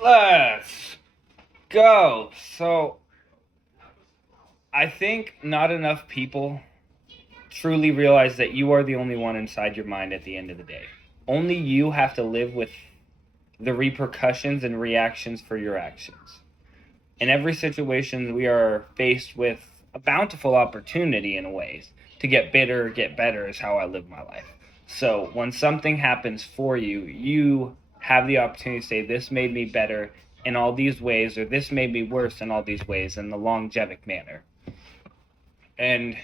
Let's go. So, I think not enough people truly realize that you are the only one inside your mind at the end of the day. Only you have to live with the repercussions and reactions for your actions. In every situation, we are faced with a bountiful opportunity in ways to get bitter, get better, is how I live my life. So when something happens for you, you have the opportunity to say, this made me better in all these ways, or this made me worse in all these ways in the longevic manner. And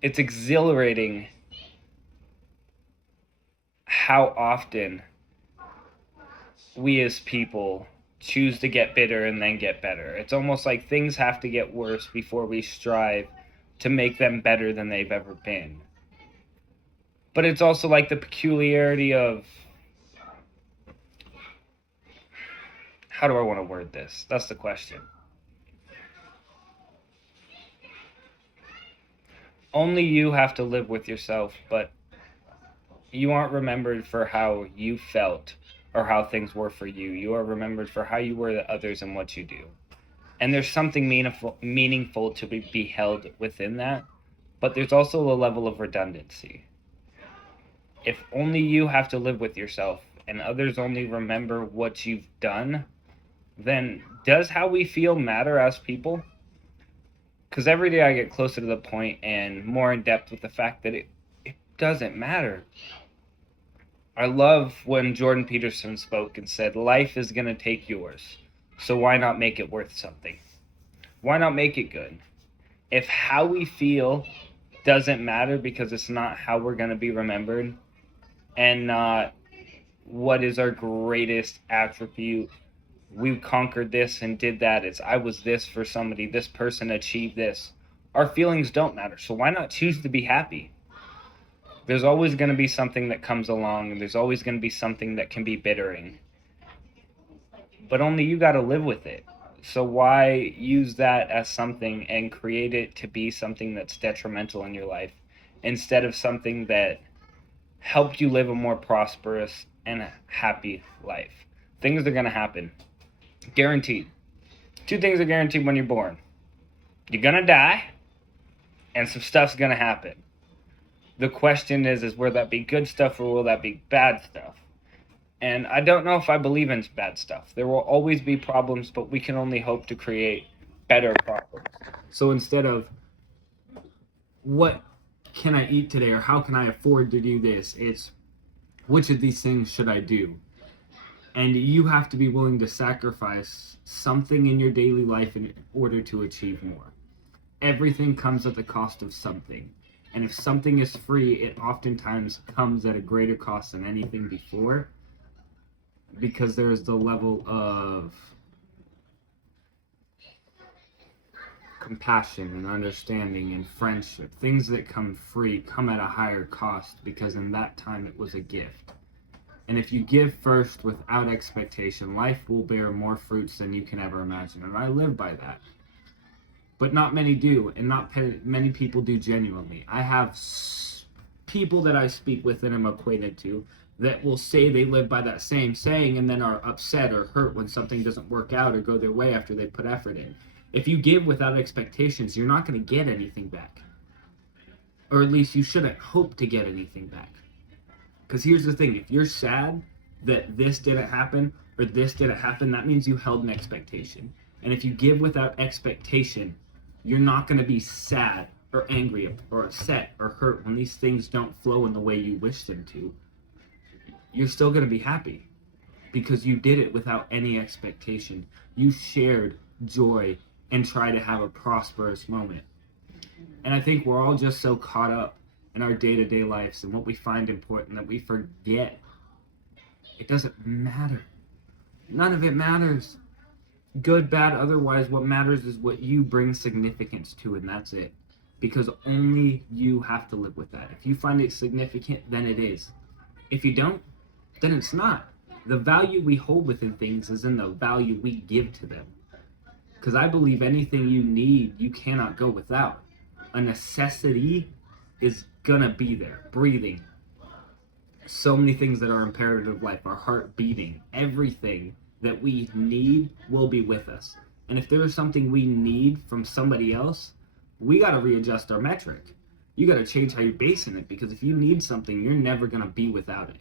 it's exhilarating how often we as people choose to get bitter and then get better. It's almost like things have to get worse before we strive to make them better than they've ever been. But it's also like the peculiarity of, how do I want to word this? That's the question. Only you have to live with yourself, but you aren't remembered for how you felt or how things were for you. You are remembered for how you were to others and what you do. And there's something meaningful to be held within that, but there's also a level of redundancy. If only you have to live with yourself and others only remember what you've done, then does how we feel matter as people? Because every day I get closer to the point and more in depth with the fact that it doesn't matter. I love when Jordan Peterson spoke and said, life is going to take yours, so why not make it worth something? Why not make it good? If how we feel doesn't matter because it's not how we're going to be remembered and not what is our greatest attribute, we conquered this and did that, it's I was this for somebody, this person achieved this, our feelings don't matter. So why not choose to be happy? There's always going to be something that comes along, and there's always going to be something that can be bittering, but only you got to live with it. So why use that as something and create it to be something that's detrimental in your life instead of something that helped you live a more prosperous and happy life? Things are going to happen. Guaranteed. Two things are guaranteed when you're born. You're going to die, and some stuff's going to happen. The question is will that be good stuff or will that be bad stuff? And I don't know if I believe in bad stuff. There will always be problems, but we can only hope to create better problems. So instead of what can I eat today or how can I afford to do this, it's which of these things should I do? And you have to be willing to sacrifice something in your daily life in order to achieve more. Everything comes at the cost of something. And if something is free, it oftentimes comes at a greater cost than anything before, because there is the level of compassion and understanding and friendship. Things that come free come at a higher cost because in that time it was a gift. And if you give first without expectation, life will bear more fruits than you can ever imagine. And I live by that. But not many do, and not many people do genuinely. I have people that I speak with and am acquainted to that will say they live by that same saying and then are upset or hurt when something doesn't work out or go their way after they put effort in. If you give without expectations, you're not going to get anything back. Or at least you shouldn't hope to get anything back. Because here's the thing, if you're sad that this didn't happen or this didn't happen, that means you held an expectation. And if you give without expectation, you're not going to be sad or angry or upset or hurt when these things don't flow in the way you wish them to. You're still going to be happy because you did it without any expectation. You shared joy and tried to have a prosperous moment. And I think we're all just so caught up in our day-to-day lives and what we find important that we forget it doesn't matter. None of it matters. Good, bad, otherwise, what matters is what you bring significance to, and that's it. Because only you have to live with that. If you find it significant, then it is. If you don't, then it's not. The value we hold within things is in the value we give to them. Because I believe anything you need, you cannot go without. A necessity is gonna be there. Breathing. So many things that are imperative of life. Our heart beating. Everything that we need will be with us. And if there is something we need from somebody else, we got to readjust our metric. You got to change how you're basing it, because if you need something, you're never going to be without it.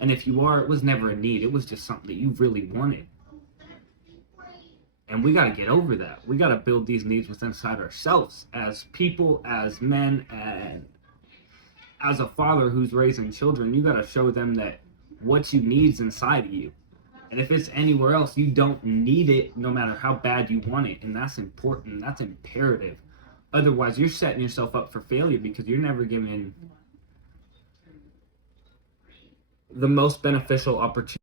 And if you are, it was never a need. It was just something that you really wanted. And we got to get over that. We got to build these needs within inside ourselves as people, as men, and as a father who's raising children. You got to show them that what you need is inside of you. And if it's anywhere else, you don't need it no matter how bad you want it. And that's important. That's imperative. Otherwise, you're setting yourself up for failure, because you're never given the most beneficial opportunity